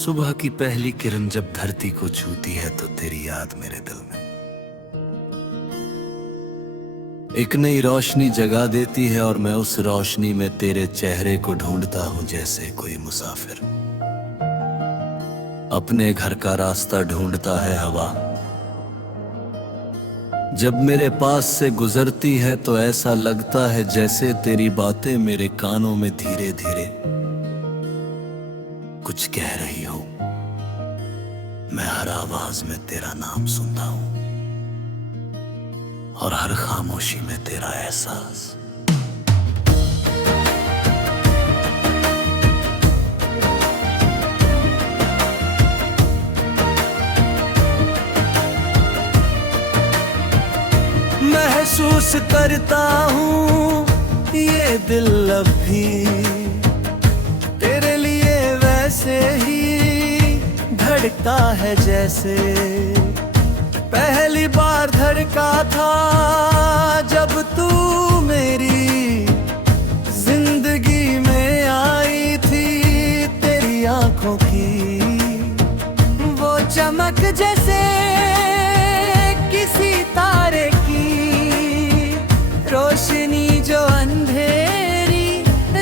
सुबह की पहली किरण जब धरती को छूती है तो तेरी याद मेरे दिल में एक नई रोशनी जगा देती है, और मैं उस रोशनी में तेरे चेहरे को ढूंढता हूं जैसे कोई मुसाफिर अपने घर का रास्ता ढूंढता है। हवा जब मेरे पास से गुजरती है तो ऐसा लगता है जैसे तेरी बातें मेरे कानों में धीरे धीरे कुछ कह रही हो। मैं हर आवाज में तेरा नाम सुनता हूं और हर खामोशी में तेरा एहसास। महसूस करता हूँ ये दिल अब भी तेरे लिए वैसे ही धड़कता है जैसे पहली बार धड़का था जब तू मेरी जिंदगी में आई थी। तेरी आंखों की वो चमक जैसे किसी तारे की रोशनी जो अंधेरी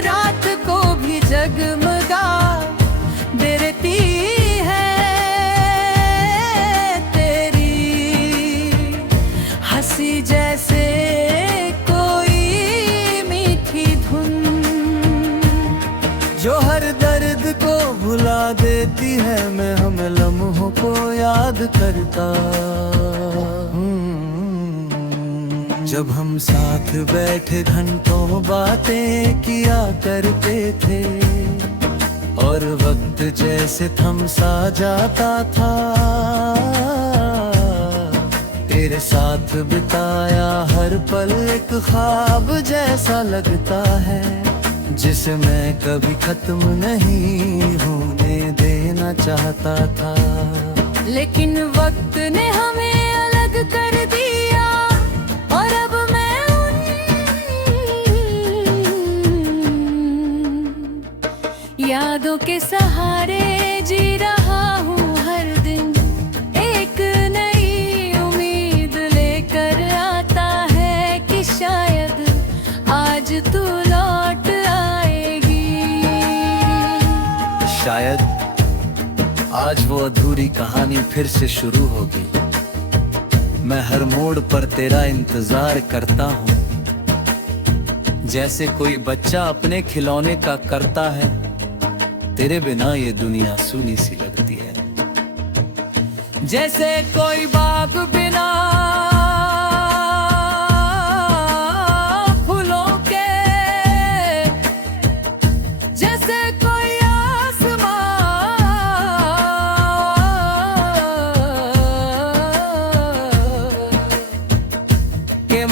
रात को भी जगमगा देती है। तेरी हंसी जैसे कोई मीठी धुन जो हर दर्द को भुला देती है। मैं हम लम्हों को याद करता जब हम साथ बैठे घंटों बातें किया करते थे और वक्त जैसे थम सा जाता था। तेरे साथ बिताया हर पल एक ख्वाब जैसा लगता है जिसे मैं कभी खत्म नहीं होने देना चाहता था। लेकिन वक्त ने हमें अलग कर दिया और अब मैं यादों के सहारे जी रहा हूँ हर दिन। एक नई उम्मीद लेकर आता है कि शायद आज तू लौट आएगी। शायद आज वो अधूरी कहानी फिर से शुरू होगी। मैं हर मोड़ पर तेरा इंतजार करता हूँ जैसे कोई बच्चा अपने खिलौने का करता है। तेरे बिना ये दुनिया सूनी सी लगती है जैसे कोई बाग बिना फूलों के, जैसे कोई आसमां के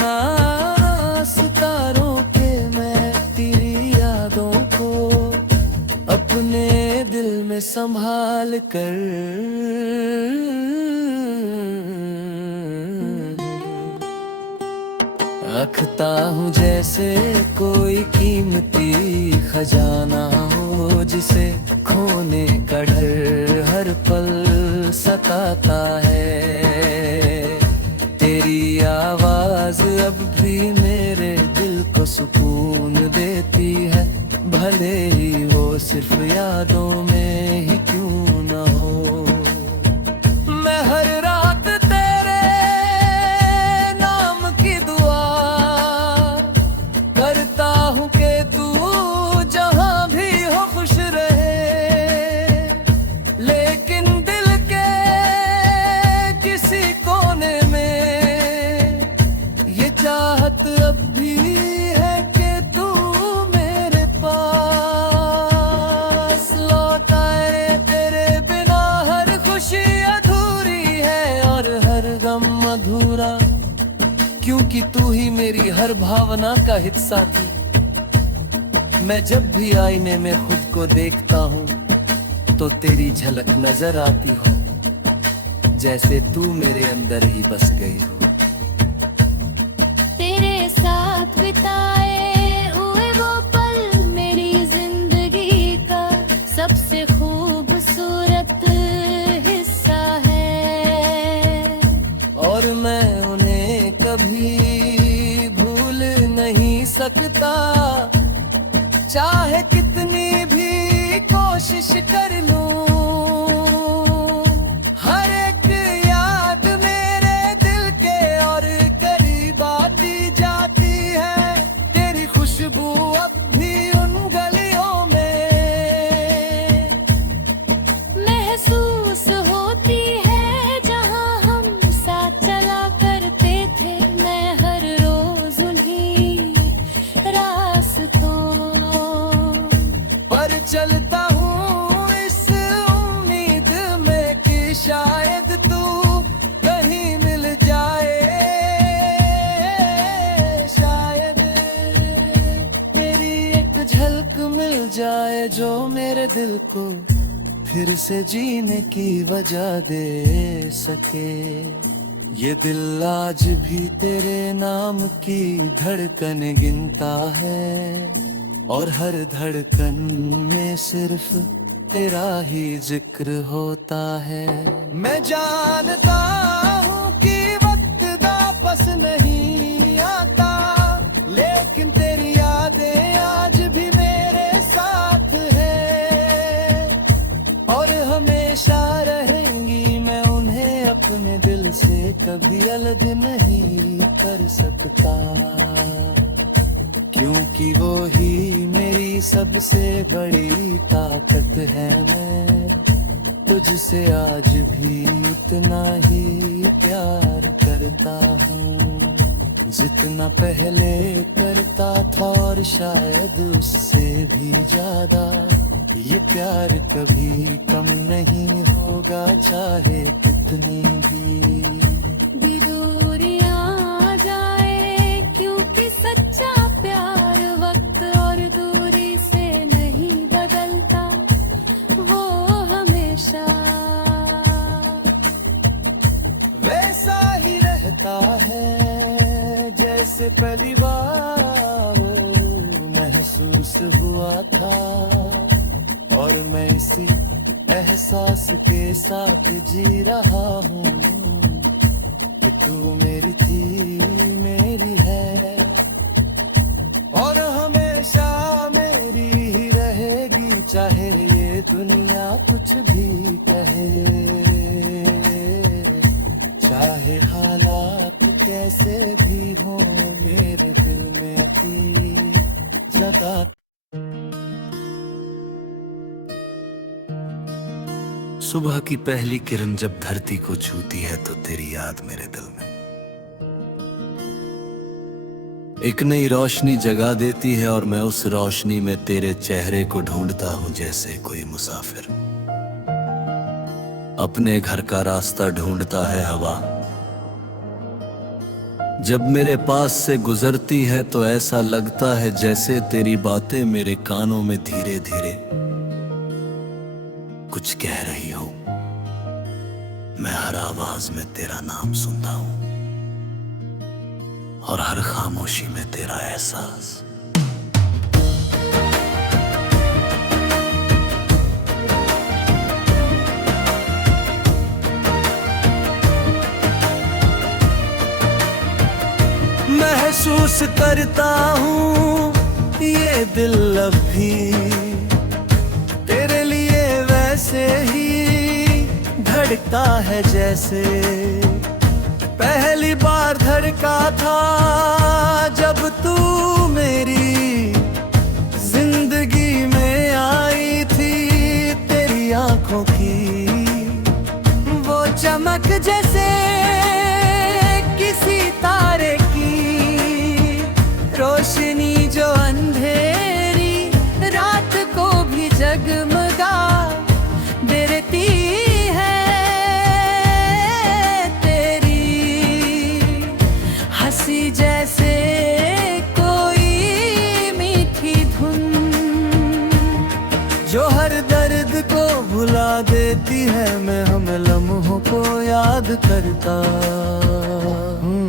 सितारों के मैं तेरी यादों को अपने दिल में संभाल कर रखता हूँ जैसे कोई कीमती खजाना हो जिसे खोने का डर हर पल सताता है। तेरी आवाज अब भी मेरे दिल को सुकून देती है भले ही वो सिर्फ यादों में ही क्यों न हो। मैं हर रात तेरे नाम की दुआ करता हूँ कि तू जहाँ भी हो खुश रहे। लेकिन दिल के किसी कोने में ये चाहत अब भी है कि तू मेरे पास लौट आए। तेरे बिना हर खुशी अधूरी है और हर गम अधूरा, क्योंकि तू ही मेरी हर भावना का हिस्सा थी। मैं जब भी आईने में खुद को देखता हूँ तो तेरी झलक नजर आती हो जैसे तू मेरे अंदर ही बस गई हो। तेरे साथ बिताए हुए वो पल मेरी जिंदगी का सबसे खूबसूरत सकता, चाहे कितनी भी कोशिश कर लूं। हर एक याद मेरे दिल के और करीब आती जाती है, तेरी खुशबू अब भी उन गलियों में महसूस होती है जहाँ हम साथ चला करते थे। मैं हर रोज उन्हीं रास्तों पर चलता हूँ इस उम्मीद में कि शायद तू कहीं मिल जाए। शायद मेरी एक झलक मिल जाए जो मेरे दिल को फिर से जीने की वजह दे सके। ये दिल आज भी तेरे नाम की धड़कन गिनता है, और हर धड़कन में सिर्फ तेरा ही जिक्र होता है। मैं जानता हूँ कि वक्त वापस नहीं आता, लेकिन तेरी यादें आज भी मेरे साथ है और हमेशा रहेंगी। मैं उन्हें अपने दिल से कभी अलग नहीं कर सकता, क्योंकि वो ही मेरी सबसे बड़ी ताकत है। मैं तुझसे आज भी उतना ही प्यार करता हूँ जितना पहले करता था, और शायद उससे भी ज्यादा। ये प्यार कभी कम नहीं होगा, चाहे कितनी भी दूरियां आ जाए, क्योंकि सच्चा प्यार वक्त और दूरी से नहीं बदलता। वो हमेशा वैसा ही रहता है जैसे पहली बार महसूस हुआ था, और मैं इसी एहसास के साथ जी रहा हूँ कि तू मेरी थी, मेरी है, और हमेशा मेरी ही रहेगी, चाहे ये दुनिया कुछ भी कहे, चाहे हालात कैसे भी हो मेरे दिल में भी जगह। सुबह की पहली किरण जब धरती को छूती है तो तेरी याद मेरे दिल में एक नई रोशनी जगा देती है, और मैं उस रोशनी में तेरे चेहरे को ढूंढता हूँ जैसे कोई मुसाफिर अपने घर का रास्ता ढूंढता है। हवा जब मेरे पास से गुजरती है तो ऐसा लगता है जैसे तेरी बातें मेरे कानों में धीरे धीरे कुछ कह रही हो। मैं हर आवाज में तेरा नाम सुनता हूं, और हर खामोशी में तेरा एहसास। महसूस करता हूँ ये दिल अब भी तेरे लिए वैसे ही धड़कता है जैसे पहली बार धड़का था जब तू मेरी जिंदगी में आई थी। तेरी आंखों की वो चमक जैसे किसी तारे की रोशनी जो अंधेरी रात को भी जगमगा देती है। तेरी हंसी जैसे कोई मीठी धुन जो हर दर्द को भुला देती है। मैं हम लम्हों को याद करता हूँ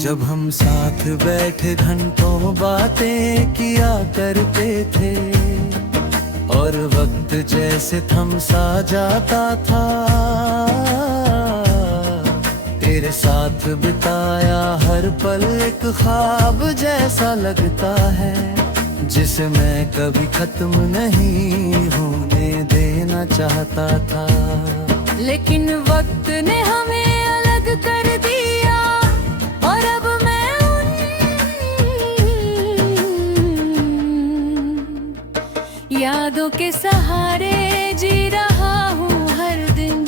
जब हम साथ बैठे घंटों बातें किया करते थे, और वक्त जैसे थम सा जाता था। तेरे साथ बिताया हर पल एक ख्वाब जैसा लगता है, जिसे मैं कभी खत्म नहीं होने देना चाहता था। लेकिन वक्त ने हमें अलग कर दिया, और अब मैं उन यादों के सहारे जी रहा हूँ हर दिन।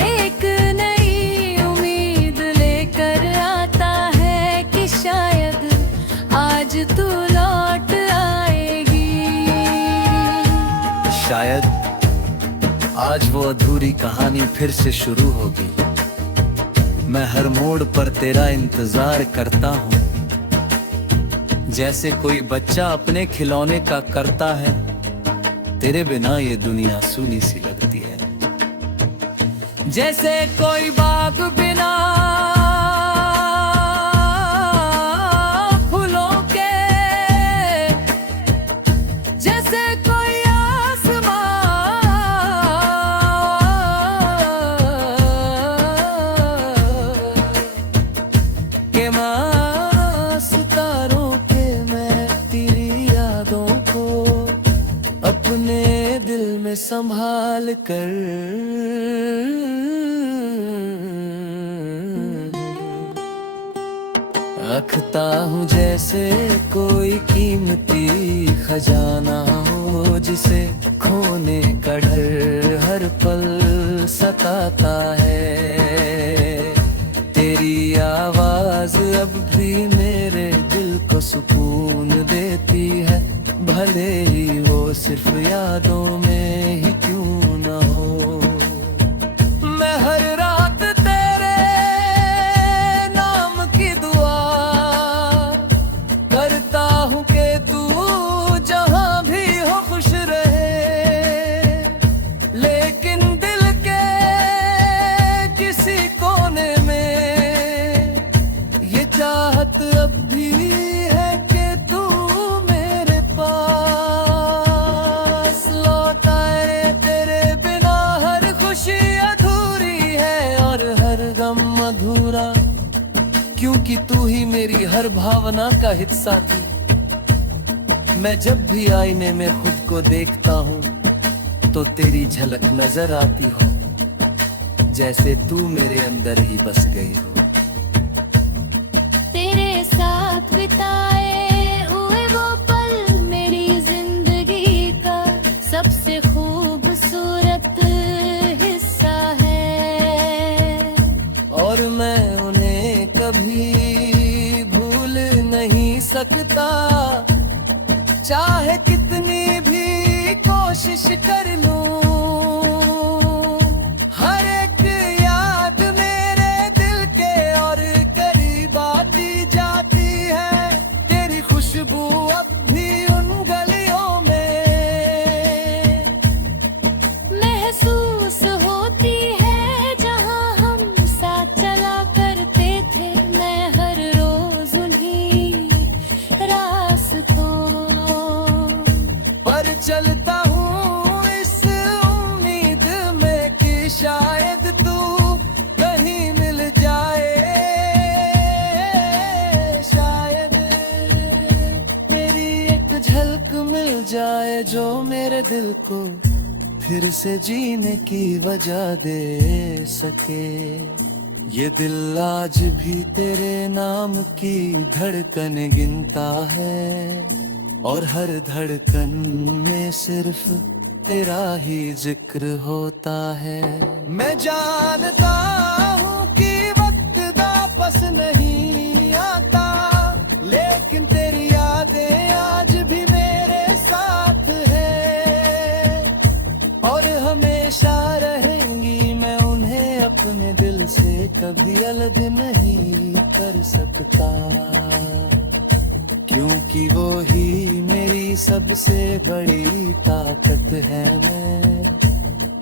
एक नई उम्मीद लेकर आता है कि शायद आज तू लौट आएगी। शायद आज वो अधूरी कहानी फिर से शुरू होगी। मैं हर मोड़ पर तेरा इंतजार करता हूँ, जैसे कोई बच्चा अपने खिलौने का करता है। तेरे बिना ये दुनिया सूनी सी लगती है, जैसे कोई बाग बिना फूलों के, जैसे कोई आसमां के मां सितारों के। मैं तेरी यादों को अपने दिल में संभाल कर रखता हूँ, जैसे कोई कीमती खजाना हो जिसे खोने का डर हर पल सताता है। तेरी आवाज अब भी मेरे दिल को सुकून देती है, भले ही वो सिर्फ यादों में ही क्यों न हो। मैं हर रात तेरे नाम की दुआ करता हूँ कि तू जहाँ भी हो खुश रहे, लेकिन दिल के किसी कोने में ये चाहत अब भी है कि तू मेरे पास लौट आए। तेरे बिना हर खुशी अधूरी है और हर गम अधूरा, क्योंकि तू ही मेरी हर भावना का हिस्सा थी। मैं जब भी आईने में खुद को देखता हूँ तो तेरी झलक नजर आती हो, जैसे तू मेरे अंदर ही बस गई हो। तेरे साथ बिताए हुए वो पल मेरी जिंदगी का सबसे खूबसूरत हिस्सा है, और मैं उन्हें कभी भूल नहीं सकता, चाहे कितनी भी कोशिश कर लूं। हर एक याद मेरे दिल के और करीब आती जाती है, तेरी खुशबू अब भी उन गलियों में महसूस होती है जहाँ हम साथ चला करते थे। मैं हर रोज उन्हीं रास्तों पर चलता हूँ इस उम्मीद में कि शायद तू कहीं मिल जाए। शायद मेरी एक झलक मिल जाए जो मेरे दिल को फिर से जीने की वजह दे सके। ये दिल आज भी तेरे नाम की धड़कन गिनता है, और हर धड़कन में सिर्फ तेरा ही जिक्र होता है। मैं जानता हूँ कि वक्त वापस नहीं आता, लेकिन तेरी यादें आज भी मेरे साथ है और हमेशा रहेंगी। मैं उन्हें अपने दिल से कभी अलग नहीं कर सकता, क्योंकि वो ही मेरी सबसे बड़ी ताकत है। मैं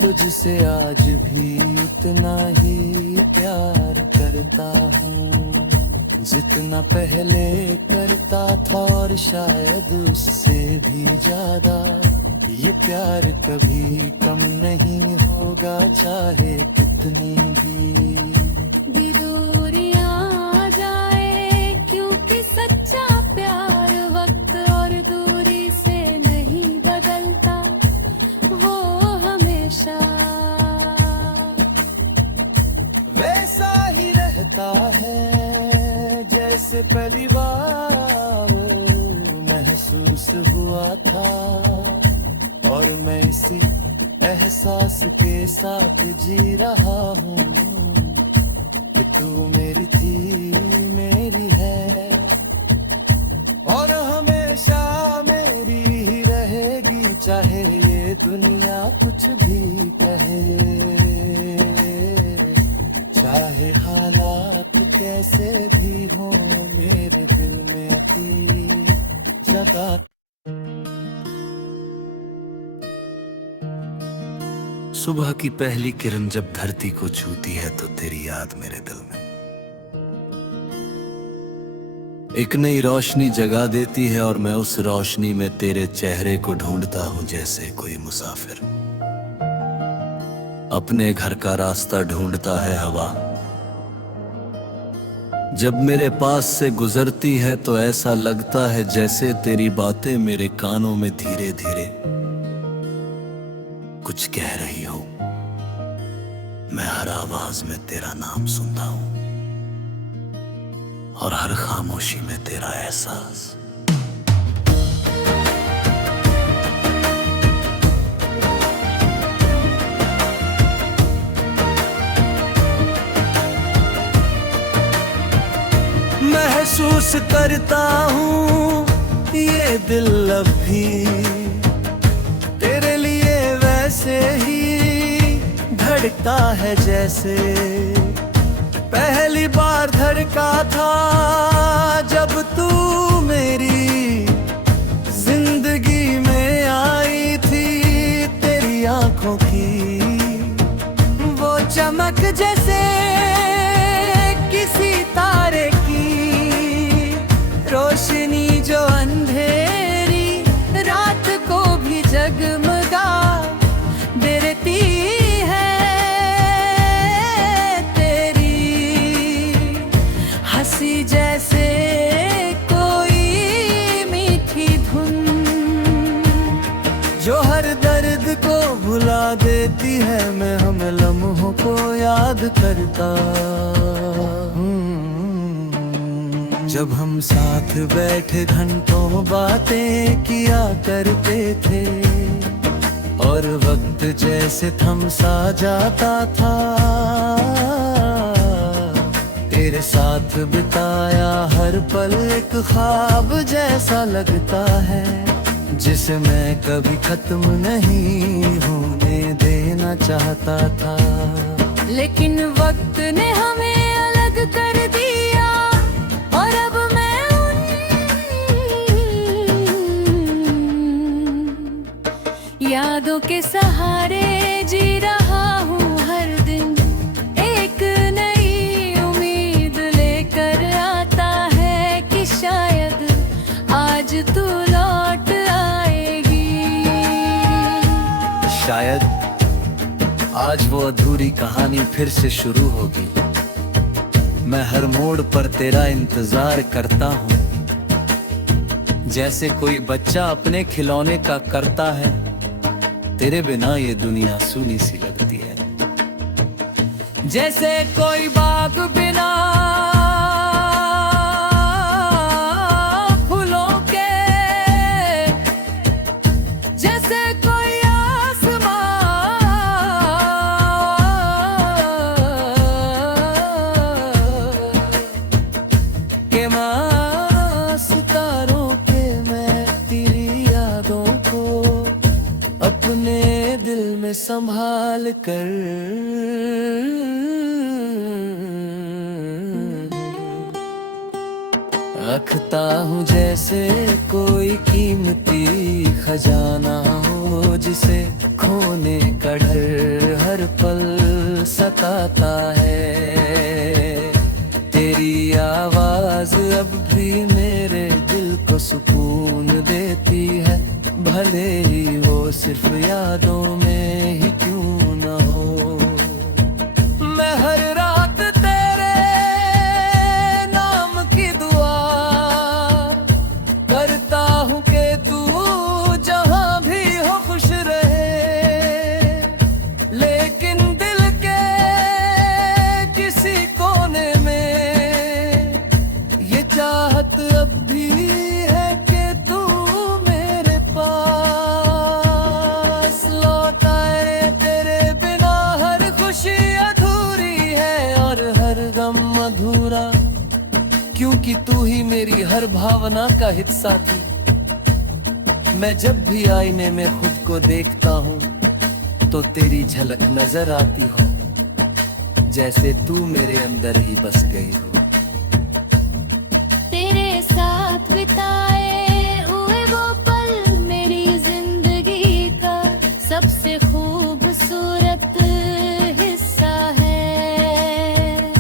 तुझसे आज भी उतना ही प्यार करता हूँ जितना पहले करता था, और शायद उससे भी ज्यादा। ये प्यार कभी कम नहीं होगा चाहे कितनी भी दूर सच्चा प्यार वक्त और दूरी से नहीं बदलता, वो हमेशा वैसा ही रहता है जैसे पहली बार महसूस हुआ था। और मैं इसी एहसास के साथ जी रहा हूँ कि तू मेरी थी, मेरी है और हमेशा मेरी ही रहेगी, चाहे ये दुनिया कुछ भी कहे, चाहे हालात कैसे भी हो, मेरे दिल में अपनी जगह। सुबह की पहली किरण जब धरती को छूती है तो तेरी याद मेरे दिल में एक नई रोशनी जगा देती है, और मैं उस रोशनी में तेरे चेहरे को ढूंढता हूं जैसे कोई मुसाफिर अपने घर का रास्ता ढूंढता है। हवा जब मेरे पास से गुजरती है तो ऐसा लगता है जैसे तेरी बातें मेरे कानों में धीरे धीरे कुछ कह रही हो। मैं हर आवाज में तेरा नाम सुनता हूं और हर खामोशी में तेरा एहसास। महसूस करता हूँ ये दिल अब भी तेरे लिए वैसे ही धड़कता है जैसे पहली बार धड़का था जब तू मेरी जिंदगी में आई थी। तेरी आंखों की वो चमक जैसे किसी तारे की रोशनी जो अंधेरी रात को भी जगमगा देती है। तेरी हंसी जैसे कोई मीठी धुन जो हर दर्द को भुला देती है। मैं हम लम्हों को याद करता जब हम साथ बैठे घंटों बातें किया करते थे और वक्त जैसे थम सा जाता था। तेरे साथ बिताया हर पल एक ख्वाब जैसा लगता है जिसे मैं कभी खत्म नहीं होने देना चाहता था। लेकिन वक्त ने हमें अलग कर दिया और अब मैं उन यादों के सहारे जी रहा हूँ हर दिन। एक नई उम्मीद लेकर आता है कि शायद आज तू लौट आएगी। शायद आज वो अधूरी कहानी फिर से शुरू होगी। मैं हर मोड़ पर तेरा इंतजार करता हूँ जैसे कोई बच्चा अपने खिलौने का करता है। तेरे बिना ये दुनिया सूनी सी लगती है जैसे कोई बाग बिना फूलों के, जैसे कोई सितारों के मैं तेरी यादों को अपने दिल में संभाल कर रखता हूँ जैसे कोई कीमती खजाना हो जिसे खोने का डर हर पल सताता है। तेरी आवाज अब भी मेरे दिल को सुकून देती है, भले ही वो सिर्फ यादों में ही क्यों न हो। मैं हर रात तेरे नाम की दुआ क्योंकि तू ही मेरी हर भावना का हिस्सा थी। मैं जब भी आईने में खुद को देखता हूँ तो तेरी झलक नजर आती हो, जैसे तू मेरे अंदर ही बस गई हो। तेरे साथ बिताए हुए वो पल मेरी जिंदगी का सबसे खूबसूरत हिस्सा है,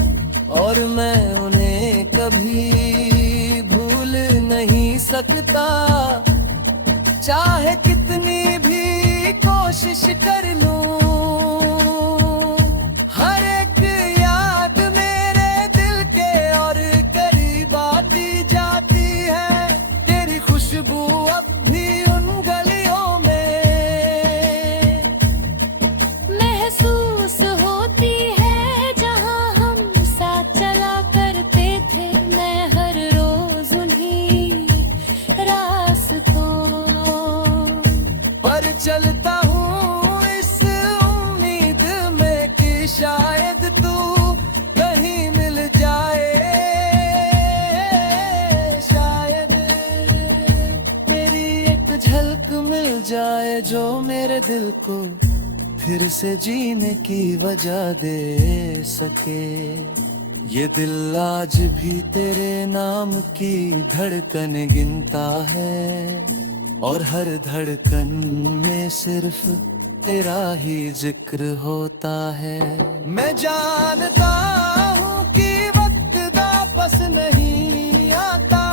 और मैं उन्हें कभी भूल नहीं सकता, चाहे कितनी भी कोशिश कर लूं। हर एक याद मेरे दिल के और करीब आती जाती है, तेरी खुशबू अब भी उन गलियों में महसूस होती है जहाँ हम साथ चला करते थे। मैं हर रोज उन्हीं रास्तों पर चलता हूँ इस उम्मीद में कि शायद तू कहीं मिल जाए, शायद मेरी एक झलक मिल जाए जो मेरे दिल को फिर से जीने की वजह दे सके। ये दिल आज भी तेरे नाम की धड़कन गिनता है, और हर धड़कन में सिर्फ तेरा ही जिक्र होता है। मैं जानता हूँ कि वक्त वापस नहीं आता,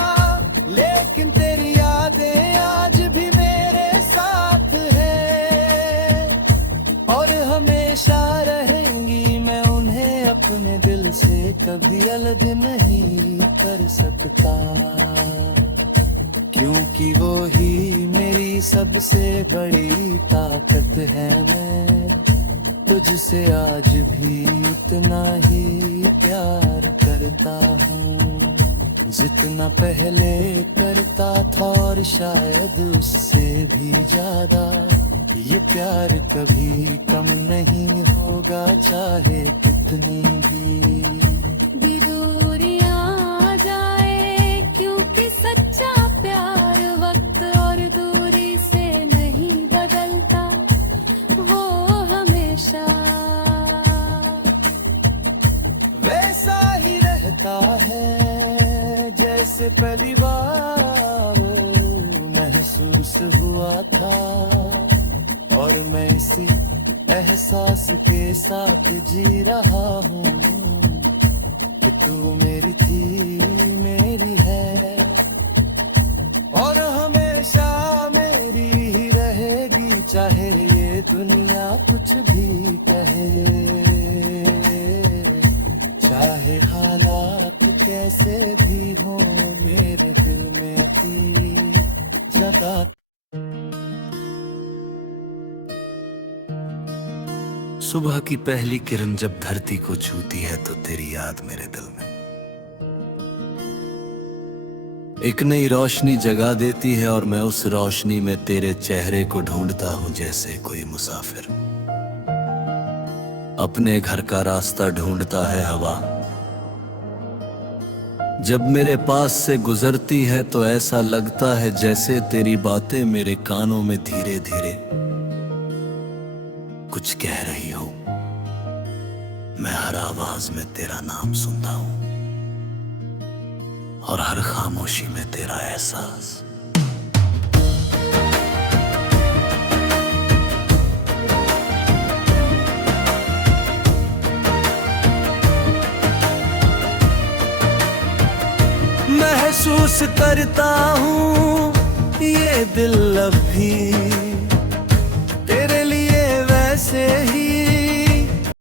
लेकिन तेरी यादें आज भी मेरे साथ है, और हमेशा रहेंगी। मैं उन्हें अपने दिल से कभी अलग नहीं कर सकता, क्योंकि वो ही मेरी सबसे बड़ी ताकत है। मैं तुझसे आज भी उतना ही प्यार करता हूँ जितना पहले करता था, और शायद उससे भी ज्यादा। ये प्यार कभी कम नहीं होगा, चाहे कितनी भी दूरियां आ जाए, क्योंकि सच्चा प्यार वक्त और दूरी से नहीं बदलता, वो हमेशा वैसा ही रहता है जैसे पहली बार महसूस हुआ था। और मैं इसी एहसास के साथ जी रहा हूँ कि तू मेरी थी, मेरी है, और हमेशा मेरी ही रहेगी, चाहे ये दुनिया कुछ भी कहे, चाहे हालात कैसे भी हो, मेरे दिल में अपनी जगह। सुबह की पहली किरण जब धरती को छूती है तो तेरी याद मेरे दिल में एक नई रोशनी जगा देती है, और मैं उस रोशनी में तेरे चेहरे को ढूंढता हूँ, जैसे कोई मुसाफिर अपने घर का रास्ता ढूंढता है हवा। जब मेरे पास से गुजरती है तो ऐसा लगता है जैसे तेरी बातें मेरे कानों में धीरे धीरे कुछ कह रही हो। मैं हर आवाज में तेरा नाम सुनता हूं, और हर खामोशी में तेरा एहसास। महसूस करता हूँ ये दिल अब भी